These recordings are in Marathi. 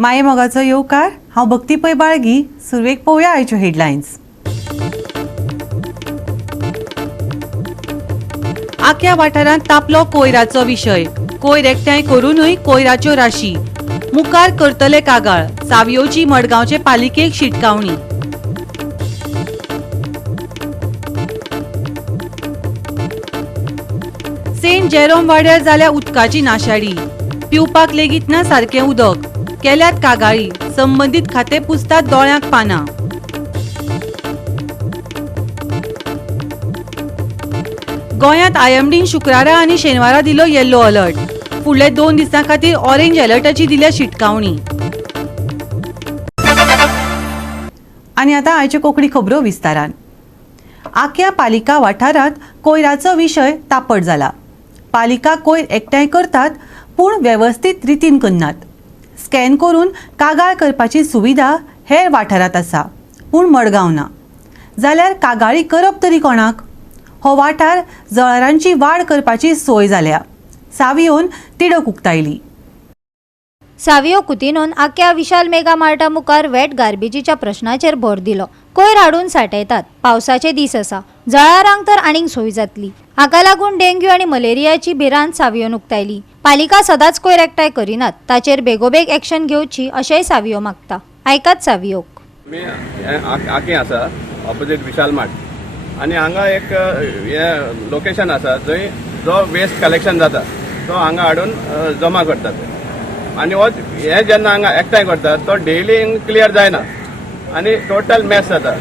माये मोगाचो येवकार हांव भक्ती पै बाळगी. सुरवेक पळोवया आयच्यो हेडलायन्स. आख्या वाठारांत तापलो कोयराचो विशय. कोयर एकठांय करूनय कोयराच्यो राशी. मुखार करतले कागाळ. सावयोची मडगांवचे पालिकेक शिटकावणी. सेंट जेरोम वाड्यार जाल्या उदकाची नाशाडी. पिवपाक लेगीत ना सारकें उदक. केल्यात कागाळी. संबंदीत खाते पुसतात दोळ्यांक पानां. गोंयांत आयएमडीन शुक्रारा आनी शेनवारा दिलो येल्लो अलर्ट. फुडले 2 दिसां खातीर ऑरेंज अलर्टाची दिल्या शिटकावणी. आनी आतां आयच्यो कोंकणी खबरो विस्तारान. आख्या पालिका वाठारांत कोयराचो विशय तापट जाला. पालिका कोयर एकठांय करतात पूण वेवस्थीत रितीन करनात. स्कॅन करून कागाळ करपाची सुविधा हेर वाठारांत आसा पूण मडगांव ना. जाल्यार कागाळी करप तरी कोणाक? हो वाठार जळारांची वाड करपाची सोय जाल्या. सावियोन तिडक उक्तायली. सावियो कुतिनोन आख्या विशाल मेगा मार्टा मुखार वेट गार्बेजीच्या प्रश्नाचेर भर दिलो. कोयर हाडून साठयतात. पावसाचे दीस आसा. जळारांक तर आनीक सोय जातली. हाका लागून डेंग्यू आनी मलेरियाची भिरांत सावियोन उक्तायली. पालिका सदांच कोयर एकठांय करिनात. ताचेर बेगोबेग एक्शन घेवची अशेंय सावियो मागता. आयकात सावियोक. मी आखी आसा ऑपोजीट विशाल मार्ट आनी हांगा एक हे लोकेशन आसा जंय जो वेस्ट कलेक्शन जाता तो हांगा हाडून जमा करतात आनी हे जेन्ना हांगा एकठांय करतात तो डेली क्लियर जायना आनी टोटल मॅस जाता.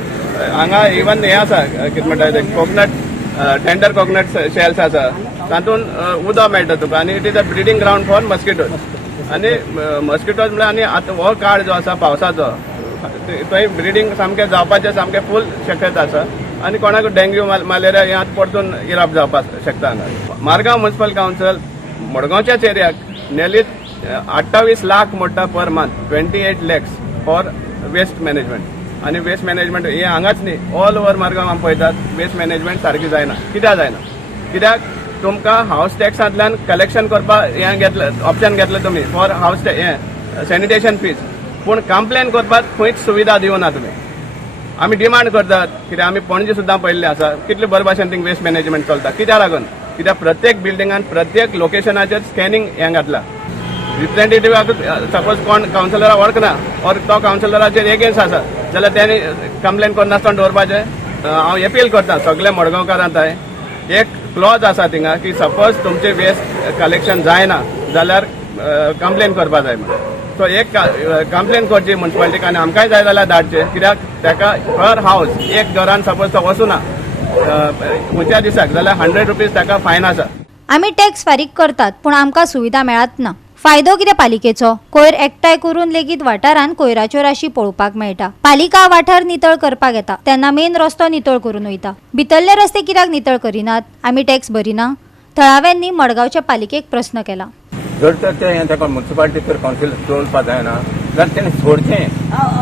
हांगा इवन हे आसा कितें म्हणटा ते कोकोनट टेंडर कोकोनट शेल्स आसा तातूंत उदक मेळटा तुका आनी it is a breeding ground for mosquitoes आनी मस्किटोज म्हळ्यार आनी आतां हो काळ जो आसा पावसाचो थंय ब्रिडींग सामकें जावपाचें सामकें फूल शक्यता आसा आनी कोणाक डेंग्यू मलेरिया हे आतां परतून इराब जावपाक शकता. हांगा मारगांव म्युनिसिपल कावन्सिल मडगांवच्याच एरियाक नेली 28 लाख मोडटा per month 28 lakhs for waste management आनी वेस्ट मॅनेजमेंट हे हांगाच न्ही ऑल ओव्हर मारगांव आमी पळयतात वेस्ट मॅनेजमेंट सारकी जायना. कित्याक जायना? कित्याक तुमकां हावस टॅक्सांतल्यान कलेक्शन करपाक हें घेतलें ऑप्शन घेतलें तुमी फॉर हावस हें सॅनिटेशन फीज पूण कंप्लेन करपाक खंयच सुविधा दिवना तुमी. आमी डिमांड करतात कित्याक आमी पणजे सुद्दां पळयल्लें आसा कितले बरे भाशेन थिंग वेस्ट मॅनेजमेंट चलता. कित्याक लागून? कित्याक प्रत्येक बिल्डिंगान प्रत्येक लोकेशनाचेर स्कॅनिंग हें घातलां. रिप्रेझेंटेटिव्हाक सपोज कोण कावन्सिलरा वळखना ऑर तो कावन्सिलराचेर एगेन्स्ट आसा जाल्यार तेणी कंप्लेन करनासतना दवरपाचें. हांव अपील करता सगळ्या मडगांवकारांक थंय एक क्लॉज आसा थिंगा की सपोज तुमचें वेस्ट कलेक्शन जायना जाल्यार कंप्लेन करपा जाय म्हणून. सो एक कंप्लेन करची म्युनिसिपालिटीक आनी आमकांय जाय जाल्यार धाडचें कित्याक ताका पर हावस एक घरान सपोज तो वचूना खंयच्या दिसाक जाल्यार 100 रुपीज ताका फायन आसा. आमी टॅक्स फारीक करतात पूण आमकां सुविधा मेळत ना. फायदो कितें पालिकेचो? कोयर एकठांय करून लेगीत वाठारांत कोयराच्यो राशी पळोवपाक मेळटा. पालिका वाठार नितळ करपाक येता तेन्ना मेन रस्तो नितळ करून वयता. भितरले रस्ते कित्याक नितळ करिनात? आमी टॅक्स भरिना? थळाव्यांनी मडगांवच्या पालिकेक प्रश्न केला. जर तर ते म्युनिसिपालिटी तर कावन्सिल चलोवपाक जायना जाल्यार तेणें सोडचें.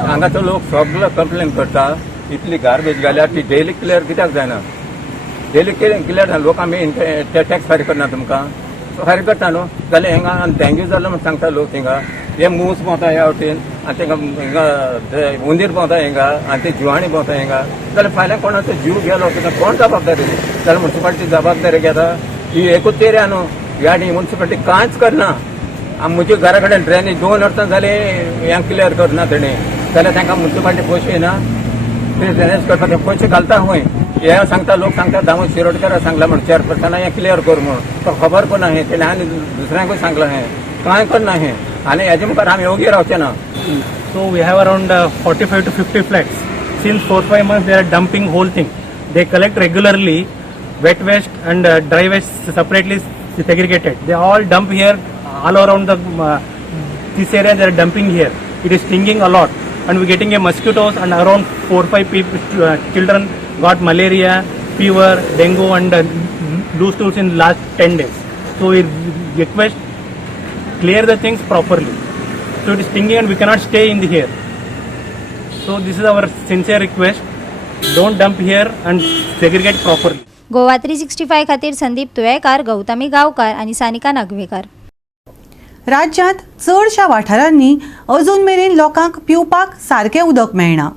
हांगा तो लोक सगळो कंप्लेन करता इतली गार्बेज घाल्यार ती डेली क्लियर कित्याक जायना? डेली क्लियर जालें लोक आमी टॅक्स फारीक करना तुमकां फारीक करता न्हू जाल्यार हिंगा डेंग्यू जालो म्हण सांगता लोक हिंगा हे मूस भोंवता ह्या वटेन आनी तेंका हिंगा हुंदीर भोंवता हिंगा आनी ते जिवाणी भोंवता हिंगा जाल्यार फाल्यां कोणाचो जीव गेलो तुका कोण जबाबदारी? जाल्यार म्युनिसिपालिटी जबाबदारी घेता. ही एकूच एरिया न्हू ह्या म्युनिसिपालिटी कांयच करना. म्हज्या घरा कडेन ड्रेनेज 2 वर्सां जाली हें क्लियर करना तेणें जाल्यार तांकां म्युनिसिपालिटी पयशे येना. ते ड्रेनेज करपाक पयशे घालता खंय? हे सांगता लोक सांगता दामोद शिरोडकर सांगला म्हणून चेअरपर्सना हें क्लियर कर म्हणून तो खबर करना हें तेणें आनी दुसऱ्यांकूय सांगलां हें कांय करना हें आनी हेजे मुखार आमी ओगी रावचे ना. So we have around 45 to 50 flats. Since 4-5 months they are dumping whole thing. They collect regularly wet waste and dry waste separately segregated. They all dump here all around this area. They are dumping here. It is stinging a lot and we getting a mosquitoes and around 4-5 people children got malaria, fever, dengue and loose stools in last 10 days. So we request clear the things properly. So it is stinging and we cannot stay in here. So this is our sincere request. Don't dump here and segregate properly. Goa 365 खातीर संदीप तुयेकार, गौतमी गांवकार आनी सानिका नागवेकार. राज्यांत चडशा वाठारांनी अजून मेरेन लोकांक पिवपाक सारकें उदक मेळना,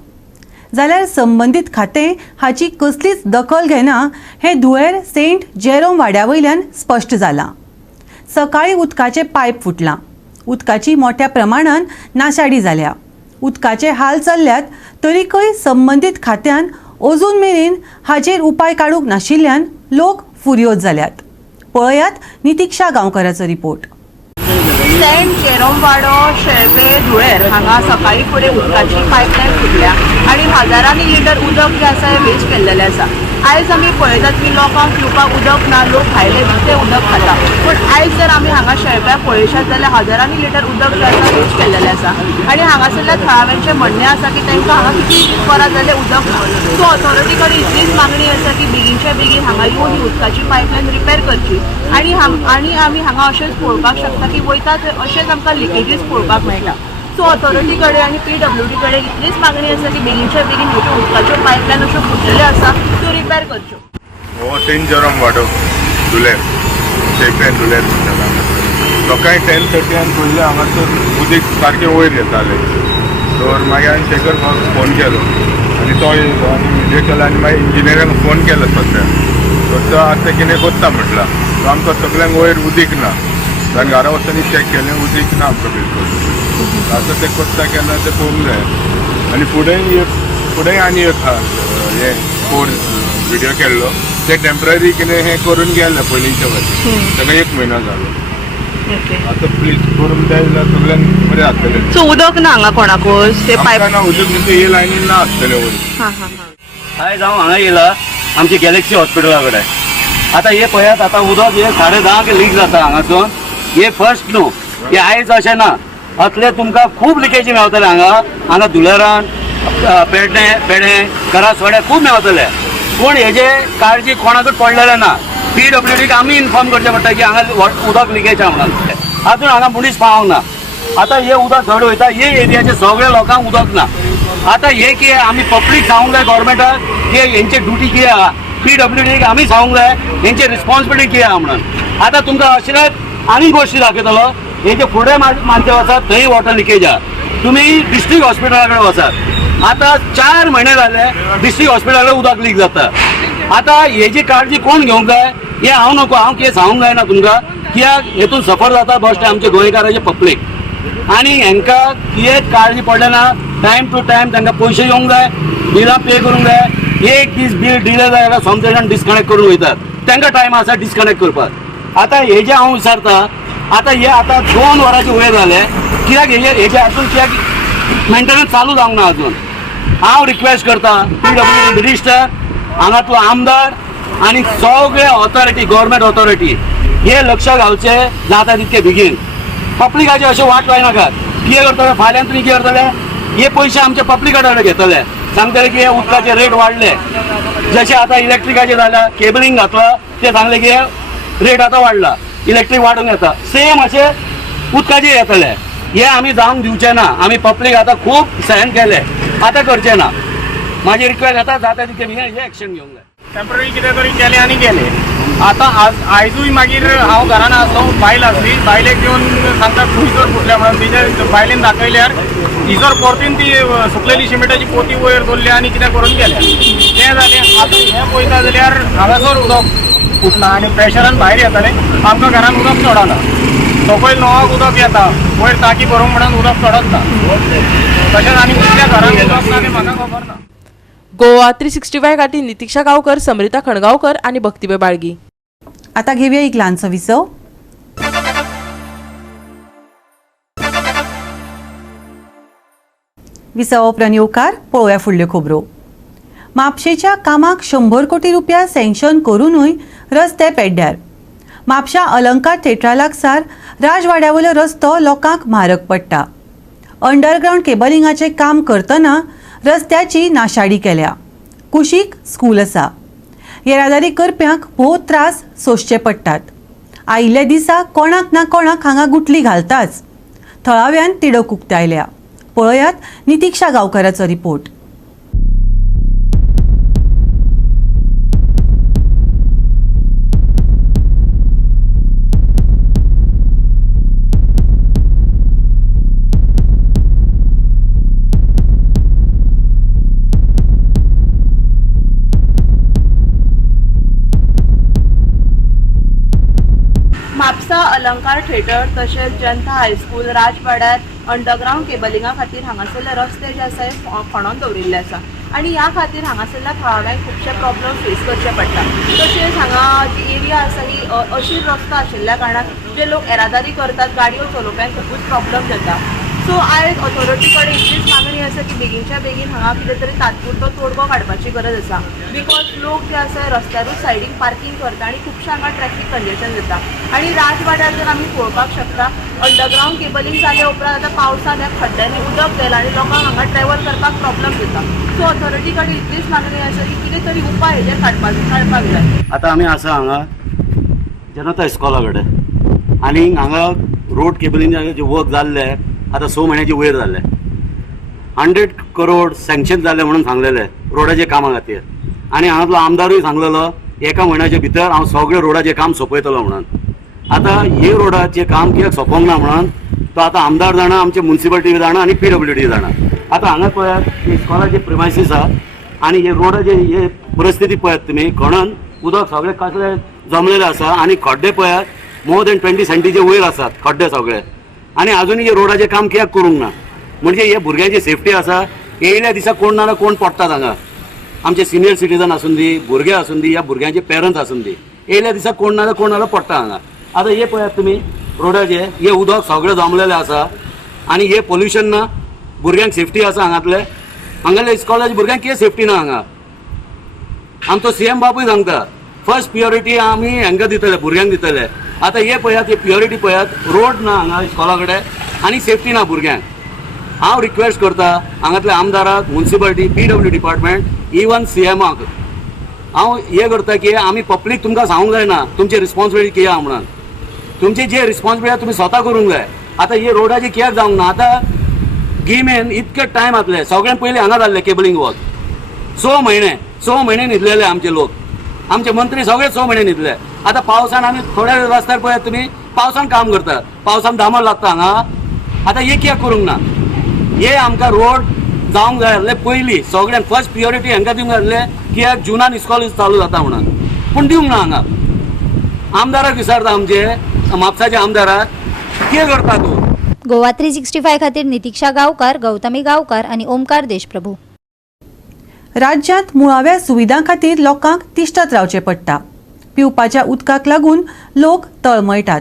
जाल्यार संबंदीत खातें हाची कसलीच दखल घेना हें धुळेर सेंट जेरोम वाड्यावयल्यान स्पश्ट जालां. सकाळीं उदकाचें पायप फुटलां, उदकाची मोठ्या प्रमाणान नाशाडी जाल्या, उदकाचे हाल चल्ल्यात, तरीकय संबंदीत खात्यान अजून मेरेन हाचेर उपाय काडूंक नाशिल्ल्यान लोक फुर्योज जाल्यात. पळयात नितिक्षा गांवकाराचो रिपोर्ट. सेंट जेरोम वाडो शेळपे धुळेर हांगा सकाळी फुडें उदकाची पायपलायन फुटल्या आनी हजारांनी लिटर उदक जे आसा हें वेस्ट केल्लेलें आसा. आयज आमी पळयतात की लोकांक पिवपाक उदक ना, लोक भायले विकतें उदक खाता. पूण आयज जर आमी हांगा शेळप्याक पळयशात जाल्यार हजारांनी लिटर उदक जे आसा वेस्ट केल्लेलें आसा आनी हांगासरल्या थळाव्यांचें म्हणणें आसा की तांकां हांगा कितली वरां जाले उदक ना. सो ऑथॉरिटी कडेन इतलीच मागणी आसा की बेगीनच्या बेगीन हांगा येवन ही उदकाची पायपलायन रिपेर करची आनी आमी हांगा अशेंच पळोवपाक शकता की वयतात अशेंच आमकां लिकेजीस पळोवपाक मेळटा. सो ऑथॉरिटी कडेन आनी PWD कडेन इतलीच मागणी आसा की बेगीनच्या बेगीन ह्यो उदकाच्यो पायपलायन अश्यो फुटलेल्यो आसा त्यो रिपेर करच्यो. हो सेंट जेरोम वाडो धुलेर शेपें धुलेर म्हणटात. सकाळीं 10:30 पयलें हांगासर उदीक सारकें वयर येतालें. तर मागीर हांवें शेखर भावाक फोन केलो आनी तो येयलो आनी व्हिडियो केलो आनी मागीर इंजिनियरांक फोन केलो सद्या. तो आतां कितें करता म्हटला. तो आमकां सगळ्यांक वयर उदीक ना. जाल्यार घरा वचून चॅक केलें उदीक ना आमकां बिलकुल. आतां तें करता केन्ना तें पळोवंक जाय. आनी फुडें आनी एक हें कोर्स व्हिडिओ केल्लो ते टेम्पररी कितें हें करून गेले पयलींच्या वयर. ताका 1 म्हयनो जालो. आतां प्लीज करून जाय जाल्यार सगळ्यांक बरें जातलें. सो उदक ना हांगा कोणाकूच ते पायप ना उदक म्हणजे हे लायनीन ना आसतलें वयर. आयज हांव हांगा येयला आमची गॅलेक्सी हॉस्पिटला कडेन. आतां हे पळयात आतां उदक हे 10:30 लीक जाता हांगासून. हे फर्स्ट न्हू, हे आयज अशें ना. असले तुमकां खूब लिकेजी मेळटले हांगा धुलेरान पेडे घरासवाड्या खूब मेळटले. पूण हेजे काळजी कोणाकूच पडलेलें ना. PWDक आमी इन्फॉर्म करचें पडटा की हांगा उदक लिकेज आहा म्हणून. आजून हांगा मनीस पावोंक ना. आतां हे उदक चड वयता, हे एरियाचे सगळे लोकांक उदक ना. आतां हे कितें आमी पब्लीक सांगूंक जाय गव्हर्मेंटाक की हेंची ड्युटी कितें आहा. PWDक आमी सांगूंक जाय हेंची रिस्पॉन्सिबिलिटी कितें आहा म्हणून. आतां तुमकां अशेंच आनी गोश्टी दाखयतलो. हेजे फुडें मानचे वचात थंय वॉटर लिकेज आहा. तुमी डिस्ट्रिक्ट हॉस्पिटला कडेन वचात. आतां 4 म्हयने जाले डिस्ट्रिक्ट हॉस्पिटला उदक लीक जाता. आतां हेजी काळजी कोण घेवंक जाय हे हांव नको, हांव कितें सांगूंक जायना तुमकां. कित्याक हेतून सफर जाता बेश्टे आमचे गोंयकाराचे पब्लीक. आनी हेंकां कितें काळजी पडले ना. टायम टू टायम तांकां पयशे येवंक जाय, बिलां पे करूंक जाय. एक दीस बील डिले जाल्यार समजा जाण डिस्कनेक्ट करून वयतात. तांकां टायम आसा डिस्कनेक्ट करपाक. आतां हेजे हांव विचारता. आतां 2 वरांचे वयर जाले. कित्याक हेजे आजून कित्याक मेंटेनन्स चालू जावंक ना आजून. हांव रिक्वेस्ट करता PWD मिनिस्टर, हांगातलो आमदार आनी सगळे ऑथॉरिटी गव्हर्मेंट ऑथॉरिटी हे लक्ष घालचे जाता तितके बेगीन. पब्लिकाचे अशें वाट लायनाकात. कितें करतले फाल्यां तुमी कितें करतले, हे पयशे आमचे पब्लिका कडेन घेतले. सांगतले की हे उदकाचे रेट वाडले. जशें आतां इलेक्ट्रिकाचे जाल्या केबलिंग घातला ते सांगले की रेट आतां वाडला, इलेक्ट्रीक वाडूंक येता. सेम अशें उदकाचे येतले. हे आमी जावंक दिवचे ना. आमी पब्लीक आतां खूब सहन केले, आतां करचे ना. माझी रिक्वेस्ट आतां जाता तितके बेगीन हे एक्शन घेवंक जाय. टेम्पररी कितें तरी केले आनी गेले. आतां आयजूय मागीर हांव घरान आसलो, बायल आसली, बायलेक घेवन सांगता इजोर फुटल्या म्हणून. तिच्या बायलेन दाखयल्यार इजोर परतीन ती सुकलेली सिमेंटाची पोती वयर दवरली आनी कितें करून गेल्या. तें जालें. आतां हें पळयता जाल्यार हांगासर उदक फुटना आनी प्रेशरान भायर येतालें. आमकां घरान उदक चडना. सकयल न्हांवाक उदक येता, वयर टाकी भरूंक म्हणून उदक चडत ना. तशेंच आनी कसल्या घरान उदक ना तें म्हाका खबर ना. गोवा 365 खातीर नितिक्षा गांवकर, समरिता खणगांवकर आणि भक्तीबे बाळगी. आता घेऊया एक ल्हानसो विसव. विसव उपरांत येवकार पळोवया फुडल्यो खबरो. म्हापशेच्या कामाक 100 कोटी रुपया सँक्शन करूनय रस्ते पेड्ड्यार. म्हापशा अलंकार थेटरा लागसार राजवाड्यावयलो रस्तो लोकांक म्हारग पडटा. अंडरग्रावंड केबलिंगाचें काम करतना रस्त्याची नाशाडी केल्या. कुशीक स्कूल आसा. येरादारी करप्यांक भोव त्रास सोंसचे पडटात. आयिल्ल्या दिसा कोणाक ना कोणाक हांगा गुटली घालताच. थळाव्यान तिडक उक्तायल्या. पळयात नितिक्षा गांवकाराचो रिपोर्ट. दिसता अलंकार थिएटर तशेंच जनता हायस्कूल राजवाड्यात अंडरग्राउंड केबलिंगा खातीर हांगासरले रस्ते जे आसा हे खणून दवरिल्ले आसा आनी ह्या खातीर हांगासरल्या थळाव्यांक खुबशे प्रॉब्लम फेस करचे पडटा. तशेंच हांगा जी एरिया आसा ही अशीर रस्तो आशिल्ल्या कारणान जे लोक येरादारी करतात गाडयो चलोवप्यांक खूबच प्रॉब्लम जाता. सो आयज ऑथॉरिटी कडेन इतलीच मागणी आसा की बेगीनच्या बेगीन हांगा कितें तरी तात्पुरतो तोडगो काडपाची गरज आसा. बिकॉज लोक जे आसा रस्त्यारूच सायडीन पार्किंग करता आनी खुबशे हांगा ट्रॅफिक कंजेशन जाता. आनी राजवाड्यार जर आमी पळोवपाक शकता अंडरग्राउंड केबलिंग जाले उपरांत आतां पावसान ह्या खड्ड्यांनी उदक गेलां आनी लोकांक हांगा ट्रॅव्हल करपाक प्रॉब्लम जाता. सो ऑथॉरिटी कडेन इतलीच मागणी आसा की कितें तरी उपाय हेजेर काडपाक जाय. आता आमी आसा हांगा जनता इस्कॉला कडेन आनी हांगा रोड केबलिंग जे वर्क जाल्ले आता 6 महिन्याची वयर जाल्ले. 100 करोड सँक्शन जाले म्हणून सांगलेले रोडाचे कामा खातीर आनी हांगातलो आमदारूय सांगलेलो एका म्हयन्याच्या भितर हांव सगळे रोडाचें काम सोंपयतलो म्हणून. आता हे रोडाचें काम कित्याक सोंपोंक ना म्हणून तो आता आमदार जाणा, आमचे म्युन्सिपालिटी जाणा आनी PWD जाणा. आता हांगा पळयात इस्कॉलाचे प्रिमायसीस आहा आनी हे रोडाचे हे परिस्थिती पळयात तुमी खणून उदक सगळे कसले जमलेले आसा आनी खड्डे पळयात मोर दॅन 20 सेंटीचे वयर आसात खड्डे सगळे आनी अजूनय हे रोडाचें काम कित्याक करूंक ना. म्हणजे हे भुरग्यांची सेफ्टी आसा येयल्या दिसा कोण ना कोण पडटात हांगा. आमचे सिनियर सिटीजन आसून दी भुरगे आसून दी या भुरग्यांचे पेरंट्स आसून दी येयल्या दिसा कोण ना पडटा हांगा. आता हे पळयात तुमी रोडाचे हे उदक सगळे जमलेले आसा आनी हे पोल्युशन ना भुरग्यांक सेफ्टी आसा हांगातले इस्कॉलाच्या भुरग्यांक कितें सेफ्टी ना हांगा. आमचो CM बापूय सांगता फर्स्ट प्रियोरिटी आमी हांकां दितले भुरग्यांक दितले. आता हे पळयात हे प्रियोरिटी पळयात रोड ना हांगा इस्कॉला कडेन आनी सेफ्टी ना भुरग्यांक. हांव रिक्वेस्ट करता हांगातल्या आमदाराक म्युन्सिपालिटी PWD डिपार्टमेंट इवन CMाक हांव हे करता की आमी पब्लीक तुमकां सांगूंक जायना तुमची रिस्पॉन्सिबिलिटी कितें आहा म्हणून. तुमची जे रिस्पॉन्सिबिलिटी आहा तुमी स्वता करूंक जाय. आता हे रोडाचे कित्याक जावंक ना. आता गिमेन इतके टायम जातले सगळ्यान पयलीं हांगा जाल्ले केबलिंग वर्क 6 म्हयने न्हिदलेले आमचे लोक आमचे मंत्री सगळे 6 म्हयने न्हिदले. आता पावसान आमी थोड्या रस्त्यार पळयात तुमी पावसान काम करतात पावसान दामोर लागता हांगा. आता हे कित्याक करूंक ना. हे आमकां रोड जावंक जाय आसले पयलीं सगळ्यान फर्स्ट प्रियोरिटी हांकां दिवंक जाय आसले कित्याक जुनान इस्कॉल चालू जाता म्हणून पूण दिवंक ना हांगा. आमदाराक विचारता आमचे म्हापसाचे आमदाराक कितें करता तूं. गोवा 365 खातीर नितीक्षा गांवकार, गौतमी गांवकार आणि ओमकार देशप्रभू. राज्यांत मुळाव्या सुविधां खातीर लोकांक तिश्तत रावचें पडटा. पिवपाच्या उदकाक लागून लोक तळमळटात.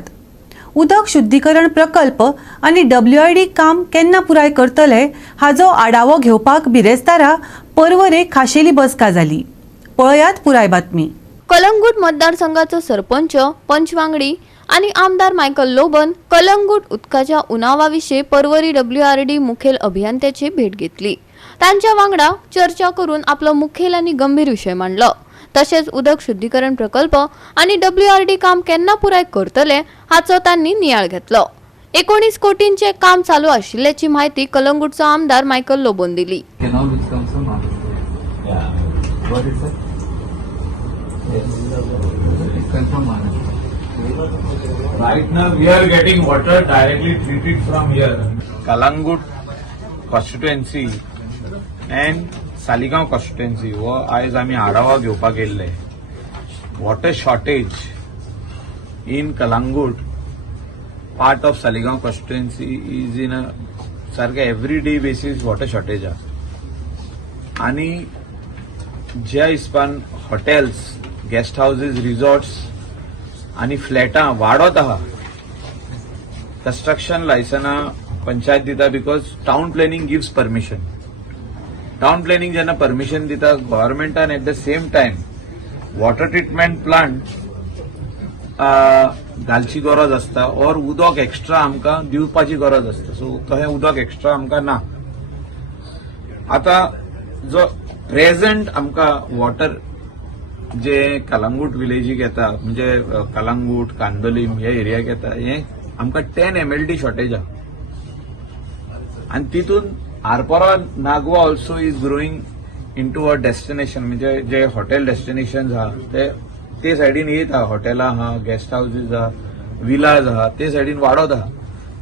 उदक शुद्धीकरण प्रकल्प आनी WID काम केन्ना पुराय करतले हाचो आढावो घेवपाक बिरेस्तारा पर्वरे खाशेली बसका जाली. पळयात पुराय बातमी. कलंगूट मतदारसंघाचो सरपंच पंचवांगडी आणि आमदार मायकल लोबन कलंगूट उदकाच्या उणावाविषयी पर्वरी WRD मुखेल अभियंत्याची भेट घेतली. त्यांच्या वांगडा चर्चा करून आपलो मुखेल आणि गंभीर विषय मांडलो. तसेच उदक शुद्धीकरण प्रकल्प आणि WRD काम केन्ना पुराय करतले हाचो त्यांनी नियाळ घेतलो. 19 कोटींचे काम चालू आशिल्ल्याची माहिती कलंगूटचो आमदार मायकल लोबन दिली. Right now we are getting water directly treated from here. Kalangut constituency and Saligaon constituency wo आज आम्ही आढावा घेवपाक गेल्ले. Water shortage in Kalangut part of Saligaon constituency is in a सारखे everyday basis water shortage आहे. आणि ज्या हिसपान हॉटेल्स गेस्ट हाऊसेस रिसॉर्ट्स आणि फ्लॅटां वाडत आहा कंस्ट्रक्शन लायसना पंचायत दिता because town planning gives permission. Town planning जेन्ना परमिशन दिता गव्हर्मेंटान at the same time water treatment plant घालची गरज आसता और उदक एक्स्ट्रा आमकां दिवपाची गरज आसता. सो तहें उदक एक्स्ट्रा आमकां ना. आता जो प्रेझेंट आमकां वॉटर जे कलंगूट विलेजीक येता म्हणजे कलंगूट कांदोलीम ह्या एरियाक येता हे आमकां 10 MLD शॉर्टेज आहा. आनी तितून Arpora Nagoa also is growing into a destination म्हणजे जे हॉटेल डेस्टिनेशन आहा ते सायडीन येत आहा. हॉटेलां आहा, गेस्ट हाऊसेस आहा, विलाज आहा ते सायडीन वाडत आहा.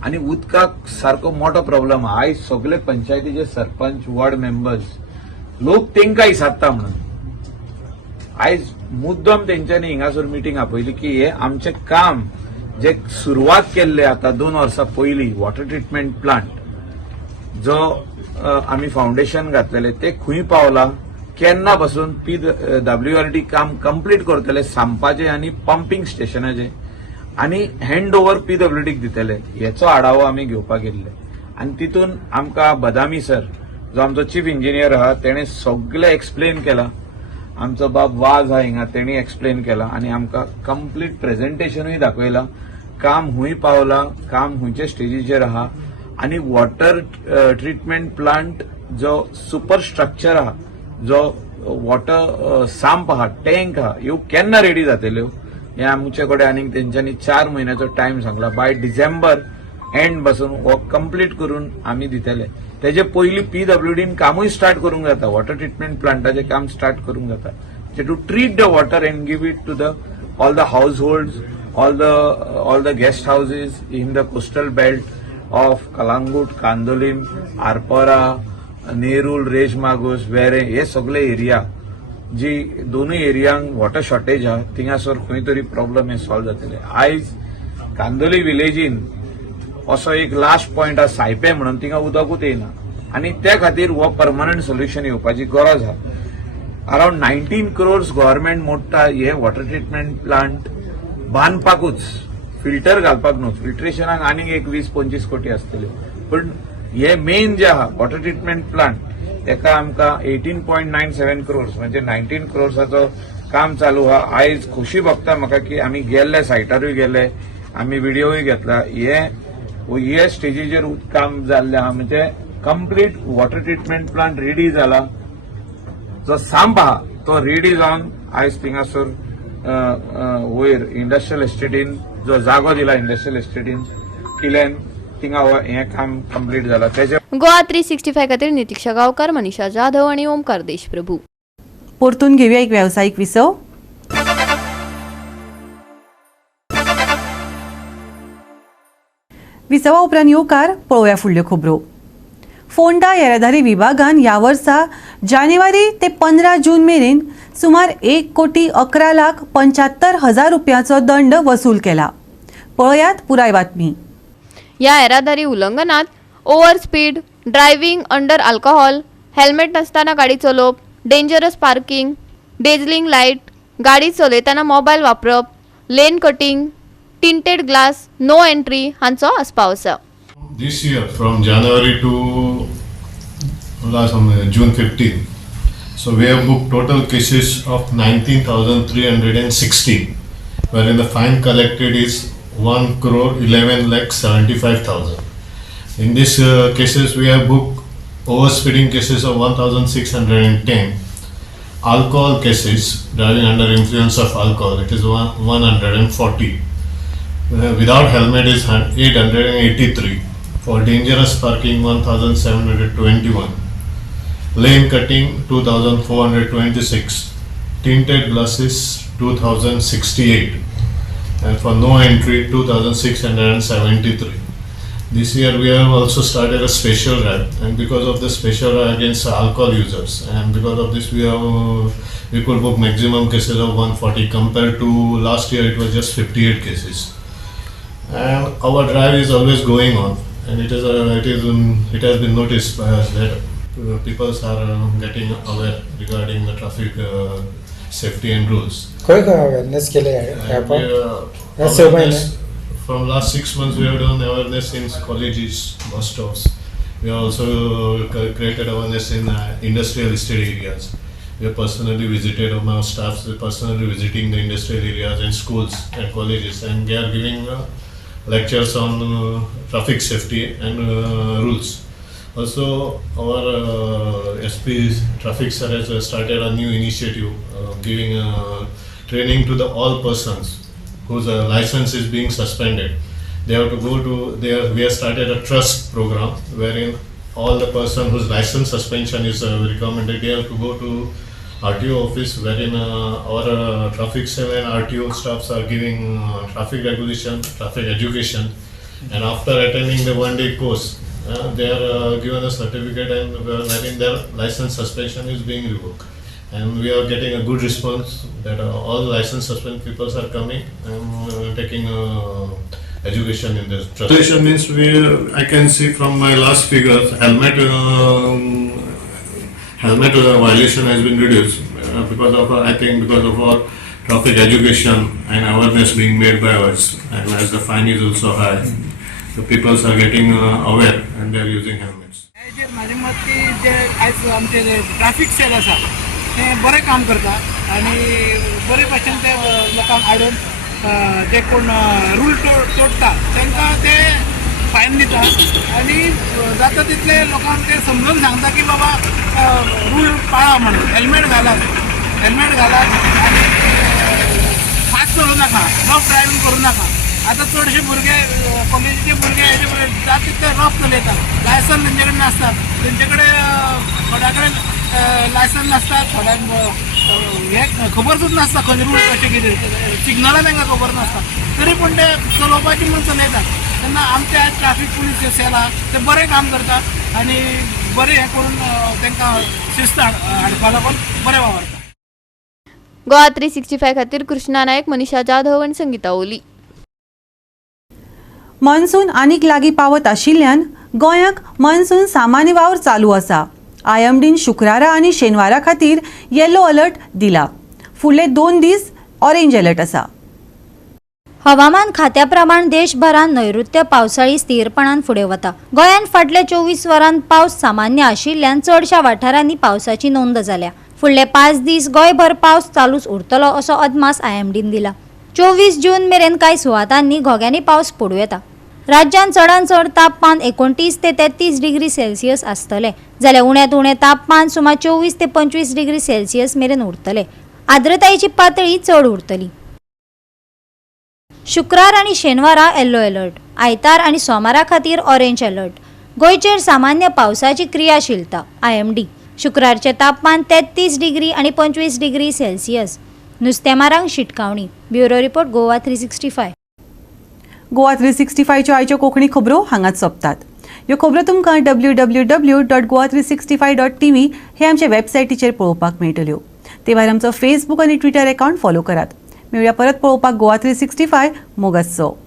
आनी उदकाक सारको मोठो प्रॉब्लेम आहा. आयज सगळे पंचायतीचे सरपंच वॉर्ड मेंबर्स लोक तेंकां इसादता म्हणून आयज मुद्दम तेंच्यांनी हिंगासर मिटींग आपयली की हे आमचें काम जे सुरवात केल्ले आता 2 वर्सां पयलीं वॉटर ट्रिटमेंट प्लांट जो आमी फाउंडेशन घातलेले ते खंय पावला, केन्ना पासून PWRD काम कंप्लीट करतले सांपाचे आनी पंपिंग स्टेशनाचे आनी हँड ओव्हर PWRDक दितले हेचो आढावो आमी घेवपाक गेल्ले. आनी तितून आमकां बदामी सर जो आमचो चीफ इंजिनियर आहा तेणें सगळें एक्सप्लेन केलां. आमचो बाब वाज आहा हिंगा तेणी एक्सप्लेन केला आनी आमकां कंप्लीट प्रेझेंटेशनूय दाखयलां. काम हुंय पावला, काम हुंयचे स्टेजीचेर आहा आनी वॉटर ट्रिटमेंट प्लांट जो सुपर स्ट्रक्चर आहा, जो वॉटर सांप आहा, टँक आहा, ह्यो केन्ना रेडी जातल्यो हे आमचे कडेन आनीक तेंच्यांनी 4 म्हयन्याचो टायम सांगला. बाय डिसेंबर एंड पासून हो कंप्लीट करून आमी दितले. तेजे पयलीं PWDन कामूय स्टार्ट करूंक जाता, वॉटर ट्रिटमेंट प्लांटाचें काम स्टार्ट करूंक जाता to treat the water and give it to the all the households, all the guest houses in the coastal belt of Kalangut, Kandolim, Arpora, Nerul, Rejmagus, Vere हे सगळे एरिया जी दोनूय एरियांक वॉटर शॉर्टेज आहा थिंगासर खंय तरी प्रॉब्लेम हे सॉल्व जातले. आयज कांदोली विलेजीन असो एक लास्ट पॉइंट आहा सायपे म्हणून, थिंगा उदकूच येना आनी त्या खातीर हो परमनंट सोल्युशन येवपाची गरज आहा. अराउंड 19 crores गव्हर्नमेंट मोडटा हे वॉटर ट्रिटमेंट प्लांट बांदपाकूच, फिल्टर घालपाक न्हू. फिल्ट्रेशनाक आनीक एक 20-25 कोटी आसतले. पण हे मेन जे आहा वॉटर ट्रिटमेंट प्लांट तेका आमकां 18.97 crores म्हणजे 19 crores काम चालू आहा. आयज खोशी भोगता म्हाका की आमी गेल्ले सायटारूय गेले, आमी व्हिडिओय घेतला. हे स्टेजीचेर काम जाल्ले आहा म्हणजे complete water treatment plant ready जाला. जो सांप आहा तो रेडी जावन आयज थिंगासर वयर इंडस्ट्रियल एस्टेटीन जो जागो दिला इंडस्ट्रियल एस्टेटीन किलेन थिंगा हें काम कंप्लीट जाला. तेजे गोवा 365 खातीर नितीक्षा गांवकार, मनीषा जाधव आणि ओमकार देशप्रभू. परतून घेऊया एक व्यावसायिक विसव. विसवा उपरांत येवकार पळोवया फुडल्यो खबरो. फोंडा येरादारी विभागान ह्या वर्सा जानेवारी ते 15 जून मेरेन सुमार 1,11,75,000 रुपयाचो दंड वसूल केला. पळयात पुराय बातमी. या येरादारी उल्लंघनात over speed, driving under alcohol, helmet नसताना गाडी चलोवप, डेंजरस पार्किंग, डेझलिंग लाईट, गाडी चलयतना मोबायल वापरप, lane cutting, tinted glass, no entry हांचो आस्पाव आसा. This year, from January to June 15, so we have booked total cases of 19,360, wherein the fine collected is 1,11,75,000. In these cases, we have booked overspeeding cases of 1,610, alcohol cases, driving under influence of alcohol, it is 140. Without helmet is 883. For dangerous parking 1,721, lane cutting 2,426, tinted glasses 2,068, and for no entry 2,673. This year we have also started a special drive, and because of the special drive against alcohol users, and because of this we could book maximum cases of 140 compared to last year it was just 58 cases. And our drive is always going on. And it has been noticed by us that people are getting aware regarding the traffic safety and rules. awareness from last 6 months we have done awareness in colleges, bus stops. We have also created awareness in industrial estate areas. We have personally visited, our staffs are personally visiting the industrial areas and schools and colleges, and they are giving lectures on traffic safety and rules. Also, our SP Traffic Sir has started a new initiative giving training to all persons whose license is being suspended. They have to go to we have started a trust program wherein all the person whose license suspension is recommended, they have to go to RTO office wherein our traffic cell and RTO staffs are giving traffic regulation, traffic education, and after attending the one-day course, they are given a certificate and wherein their license suspension is being revoked. and we are getting a good response that all licensed suspended people are coming and taking education in this trust. Education means I can see from my last figures, helmet violation has been reduced because of our traffic education and awareness being made by us, and as the fine is also high, the people are getting aware and they are using helmets. माझे मत की जे आज आमचे जे ट्रॅफिक सेल आसा ते बरें काम करता आणि बरे भशेन ते लोकांक हाडून जे कोण रूल तोडटा तांकां ते फायन दिता आणि जाता तितले लोकांक ते समजून सांगता की बाबा रूल पाळा म्हणून हेल्मेट घालात आणि फास्ट चलोवं नाका रफ ड्रायव्हिंग करूं नाका. आतां चडशे भुरगे कॉलेजीचे भुरगे हेजे जाता तितले रफ चलयतात, लायसन तेंचे कडेन नासतात, तेंचे कडेन थोड्या कडेन लायसन नासतात, थोड्यांक हे खबर सुद्दां नासता खंय रूल कशें कितें, सिग्नलां तांकां खबर नासता, तरी पूण ते चलोवपाची म्हूण चलयतात. तेन्ना आमचे आज ट्रॅफिक पुलीस जे सेल आहा ते बरें काम करतात आनी बरें हें करून तांकां शिस्त हाडपा लागून बरें वावरता. गोवा 365 खातीर कृष्णा नायक, मनीषा जाधव आनी संगीता ओली. मॉन्सून आनीक लागीं पावत आशिल्ल्यान गोंयाक मॉन्सून सामान्य वावर चालू आसा. IMDन शुक्रारा आनी शेनवारा खातीर येलो अलर्ट दिला. फुडले 2 दीस ऑरेंज अलर्ट आसा. हवामान खात्या प्रमाण देशभरात नैऋत्य पावसाळी स्थिरपणान फुडें वता. गोंयात फाटल्या 24 वरांत पावस सामान्य आशिल्ल्यान चडशा वाठारांनी पावसाची नोंद जाल्या. फुडले 5 दीस गोंयभर पावस चालूच उरतलो असो अदमास IMDन दिला. 24 जून मेरेन कांय सुवातांनी घोग्यांनी पावस पडूं येता. राज्यात चडांत चड तापमान 29 ते 33 डिग्री सेल्सियस आसतले, जाल्यार उण्यांत उणें तापमान सुमार 24 ते 25 डिग्री सेल्सियस मेरेन उरतले. आर्द्रतायेची पातळी चड उरतली. शुक्रार आनी शेनवारा येलो अलर्ट, आयतार आनी सोमारा खातीर ऑरेंज अलर्ट. गोंयचेर सामान्य पावसाची क्रियाशीलता IMD. शुक्रारचे तापमान 33 डिग्री आनी 25 डिग्री सेल्सियस. नुस्तेमारांक शिटकावणी. Bureau report Goa 365. गोवा 365च्यो आयच्यो कोंकणी खबरो हांगाच सोंपतात. ह्यो खबरो तुमकां www.goa365.tv हे आमचे वेबसायटीचेर पळोवपाक मेळटल्यो. ते भायर आमचो फेसबूक आनी ट्विटर अकावंट फॉलो करात. मेळुया परत पळोवपाक गोवा 365 मोगसचो.